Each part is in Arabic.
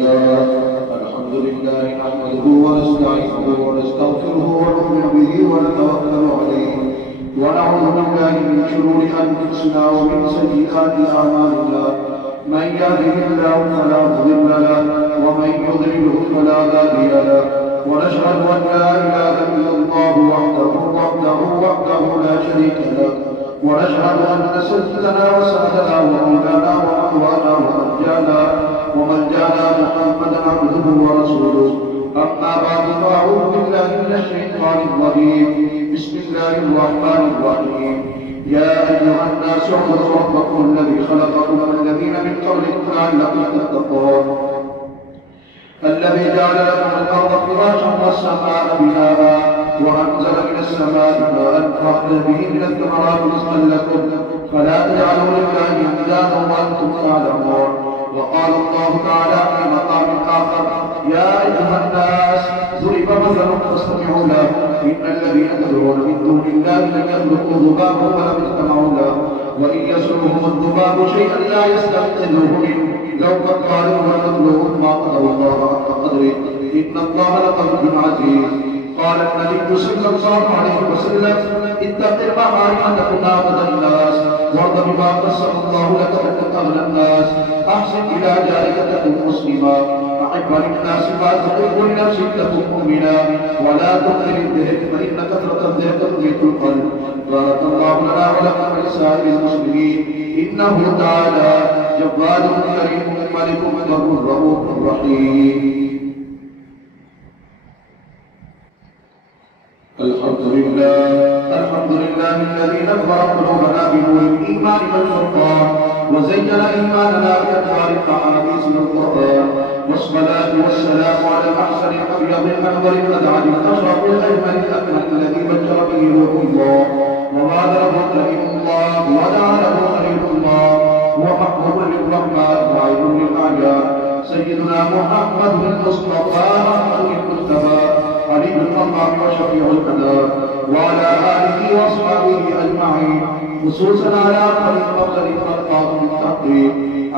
الحمد لله نحمده ونستعينه ونستغفره ونؤمن به ونتوكل عليه ونعوذ بالله من شرور أنفسنا ومن سيئات أعمالنا من يهده الله فلا مضل له ومن يضلله فلا هادي له ونشهد أن لا إله إلا الله وحده لا شريك له ونشهد أن سيدنا وسندنا ومولانا ومولانا وملجانا محمدا عبده ورسوله أما بعد فأعوذ بالله من الشيطان الرجيم بسم الله الرحمن الرحيم يا أيها الناس اعبدوا ربكم الذي خلقكم والذين من قبلكم لعلكم تتقون الذي جعل لكم الأرض فراشا والسماء بناء وأنزل من السماء ماء فأخرج به من الثمرات رزقا لكم فلا تجعلوا لله أندادا وأنتم تعلمون. وقال الله تعالى في مقام آخر يا أيها الناس ضرب مثل فاستمعوا له إن الذين تدعون من دون الله لن يخلقوا ذبابا ولم يجتمعوا له وإن يسلبهم الذباب شيئا لا يستنقذوه منه لو كالطالب والمطلوب ما قدر الله حق قدره إن الله لقوي عزيز. قال النبي صلى الله عليه وسلم اتق المعارف تكن أعبد الناس وارض بما قسم الله لك تكن أغنى الناس أحسن إلى جارك تكن مسلما أحب للناس ما تحب لنفسك تكن مؤمنا ولا تكثر الذهب فإن كثرة الذهب تميت القلب. بارك الله لنا ولكم ولسائر المسلمين إنه تعالى جواد كريم ملك بر رؤوف رحيم. الحمد لله الذي نور قلوبنا بنور الإيمان والفرقان وزين إيماننا بأنوار الأحاديث والقرآن والصلاة والسلام على الأحسن الأبيض الأنور الأدعى الأشرف الأجمل الأكمل الذي بشر به روح الله وبادره كريم الله وجعله خليل الله ومحبوب للرحمن وعين للأعيان سيدنا محمد المصطفى أحمد المجتبى علي المقام وشفيع القدر وعلى آله وأصحابه أجمعين خصوصا على أفضل الخلق بالتقدير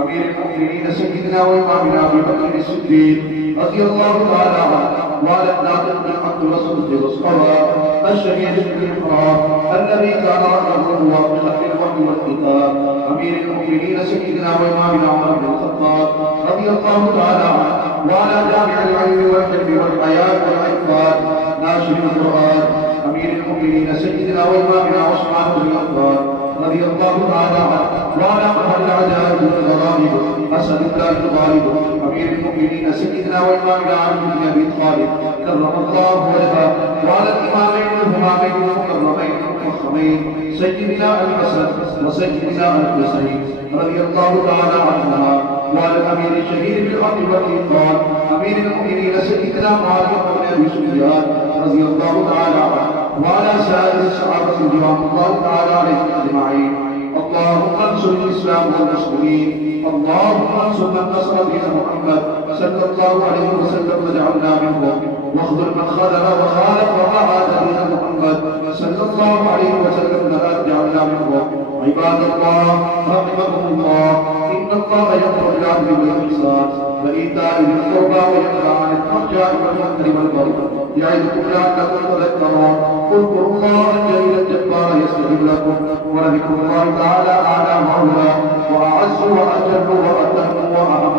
أمير المؤمنين سيدنا وإمامنا أبي بكر الصديق رضي الله تعالى عنه وعلى الناطق بالحق والصدق والصواب الشهيد بالإكرام الذي كان رأسه هو بخلق الوحي والكتاب أمير المؤمنين سيدنا وإمامنا عمر بن الخطاب رضي الله تعالى عنه وعلى جامع العلم والحلم والحياة والعفاف ناشر القرآن أمير المؤمنين سيدنا وإمامنا عثمان بن عفان رضي الله تعالى عنه وعلى مهر العجائب والغرائب أسد الله الغالب أمير المؤمنين سيدنا وإمامنا علي بن أبي طالب كرم الله وجهه وعلى الإمامين الهمامين المكرمين المفخمين سيدنا الحسن وسيدنا الحسين رضي الله تعالى عنهما وعلى الأمير الشهيد بالحق والإيقان أمير المؤمنين سيدنا معاوية بن أبي سفيان رضي الله تعالى عنه وعلى سائر الصحابة رضوان الله تعالى عليهم أجمعين. اللهم انصر الإسلام والمسلمين اللهم انصر من نصر دين محمد صلى الله عليه وسلم واجعلنا منهم واخذل من خذل وخالف وعاد دين محمد صلى الله عليه وسلم لا تجعلنا منهم. عباد الله رحمكم الله إن الله يأمر بالعدل والإحسان وإيتاء ذي القربى وينهى عن الفحشاء والمنكر والبغي يعظكم لعلكم تذكرون. اذكروا الله الجليل الجبار يستجب لكم ولذكر الله تعالى أعلى وأولى وأعز وأجل وأتم وأهم